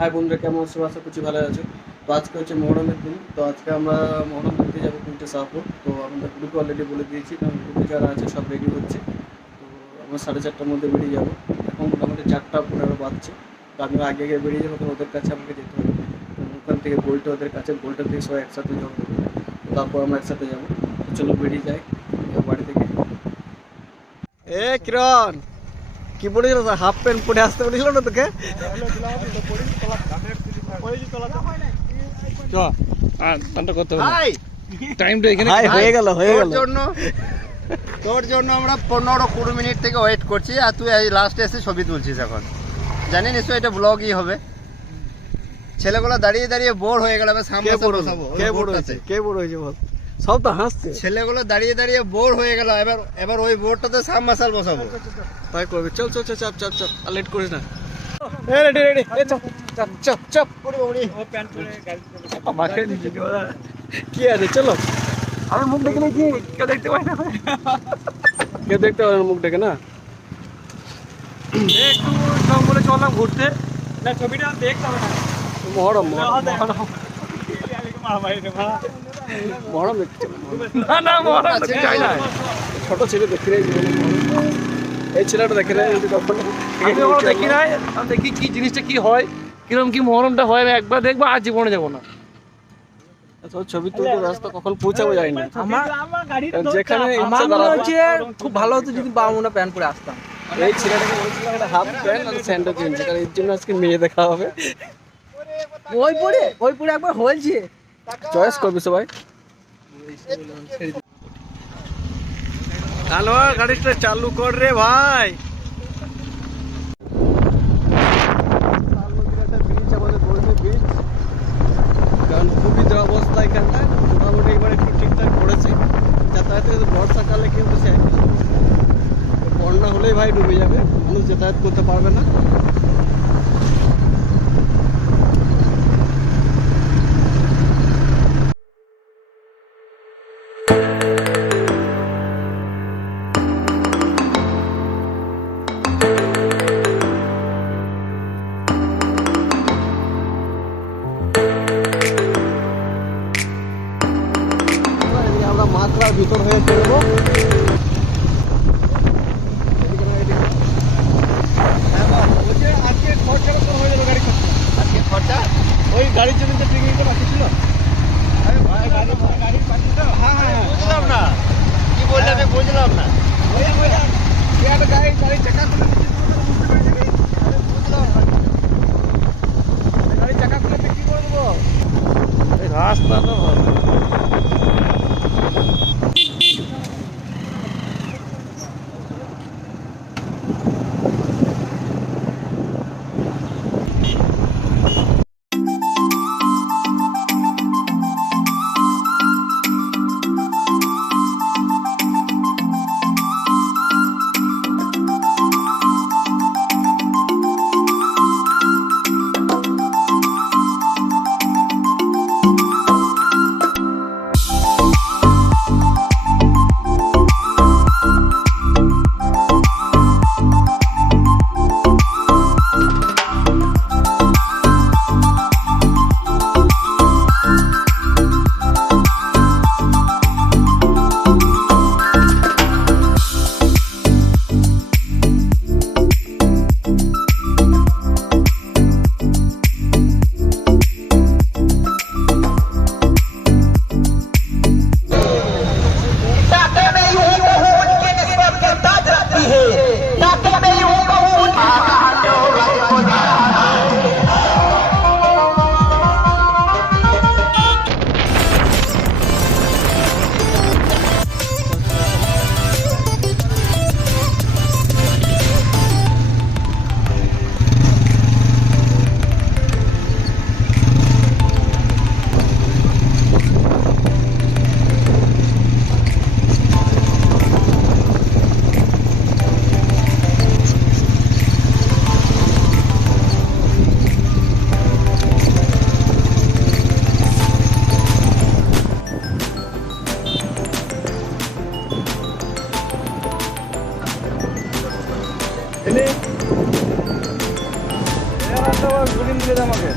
High বন্ধুরা কেমন আছো? আশা করছি ভালো আছো। তো আজকে হচ্ছে মহরমের দিন, তো আজকে আমরা মহরম দেখতে যাব তিনটে সাপোর্ট তো আমাদের গ্রুপে অলরেডি বলে দিয়েছি, কারণ গ্রুপে যারা আছে সব রেডি হচ্ছে। তো আমরা সাড়ে চারটার মধ্যে বেরিয়ে যাব। এখন মোটামুটি চারটা পনেরো বাজছে। তো আমি আগে আগে বেরিয়ে যাব ওদের কাছে আমাকে যেতে হবে। ওখান থেকে গোলটা ওদের কাছে গোলটা থেকে সবাই একসাথে যাব। তারপর আমরা একসাথে যাব। চলো বেরিয়ে যাই বাড়ি থেকে। এ কিরণ! কি পড়েছিল হাফ প্যান্ট পরে আসতে বলেছিল না তোকে? টাইমটা এখানে হয়ে গেল হয়ে তোর গেল। জন্য তোর জন্য আমরা পনেরো কুড়ি মিনিট থেকে ওয়েট করছি আর তুই এই লাস্টে এসে ছবি তুলছিস এখন। জানি এটা ব্লগই হবে। ছেলেগুলো দাঁড়িয়ে দাঁড়িয়ে বোর হয়ে গেল সামনে কে বড় কে বড় হয়েছে? কে বড় হয়েছে বল? সব তো হাসছে। ছেলেগুলো দাঁড়িয়ে দাঁড়িয়ে বোর হয়ে গেল এবার এবার ওই বোর্ডটাতে সাব মাসাল বসাবো। তাই করবে। চল চল চল চাপ চাপ চাপ আর লেট করিস না। রেডি রেডি চাপ চাপ চাপ চাপ কি আছে চলো। আমি মুখ দেখে নিয়েছি কেউ দেখতে পাই না। কেউ দেখতে পারে না মুখ দেখে না? একটু জঙ্গলে চললাম ঘুরতে। না ছবিটা দেখতে হবে না। মহরম মহরম। মহরম দেখতে না না আচ্ছা, যাই না। ছোট ছেলে দেখে এই ছেলেটা দেখে নেই আমি ওগুলো দেখি নাই। আমি দেখি কি জিনিসটা কি হয় কীরকম কি মহরমটা হয় আমি একবার দেখব আর জীবনে যাব না। ছবি তুলতে রাস্তা কখন পৌঁছাবো যাই না। আমার যেখানে আমার মনে হচ্ছে খুব ভালো হতো যদি বামুনা প্যান্ট পরে আসতাম। এই ছেলেটাকে বলছিলাম একটা হাফ প্যান্ট আর স্যান্ডো কিনছে। কারণ এর জন্য আজকে মেয়ে দেখা হবে। ওই পরে ওই পরে একবার হয়েছে। চয়েস করবি সবাই। হ্যালো গাড়িটা চালু কর রে ভাই। অবস্থা এখানটা মোটামুটি এবার একটু ঠিকঠাক পড়েছে যাতায়াতে বর্ষাকালে কিন্তু সে বন্যা হলেই ভাই ডুবে যাবে মানুষ যাতায়াত করতে পারবে না। ভিতর হয়ে বাবা, আজকে যাবে গাড়ি খরচা। আজকে খরচা ওই গাড়ির জন্য যে টিকিটটা বাকি ছিল গাড়ি গাড়ি তো বুঝলাম না কি বললে আমি বুঝলাম না একটা গাড়ি চাকা খুলে তুই তো বুঝতে আবার ঘুরিয়ে দিলে আমাকে।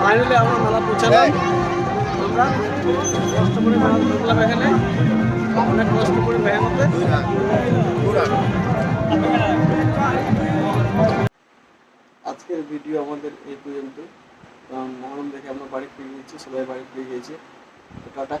রাস্তা আমরা মেলা পৌঁছালাম। আমরা কষ্ট করে মেলা ধরলাম এখানে। অনেক কষ্ট করে ভ্যান আজকের ভিডিও আমাদের এই পর্যন্ত। কারণ মহরম দেখে আমরা বাড়ি ফিরে গিয়েছি, সবাই বাড়ি ফিরে গিয়েছে। টাটা।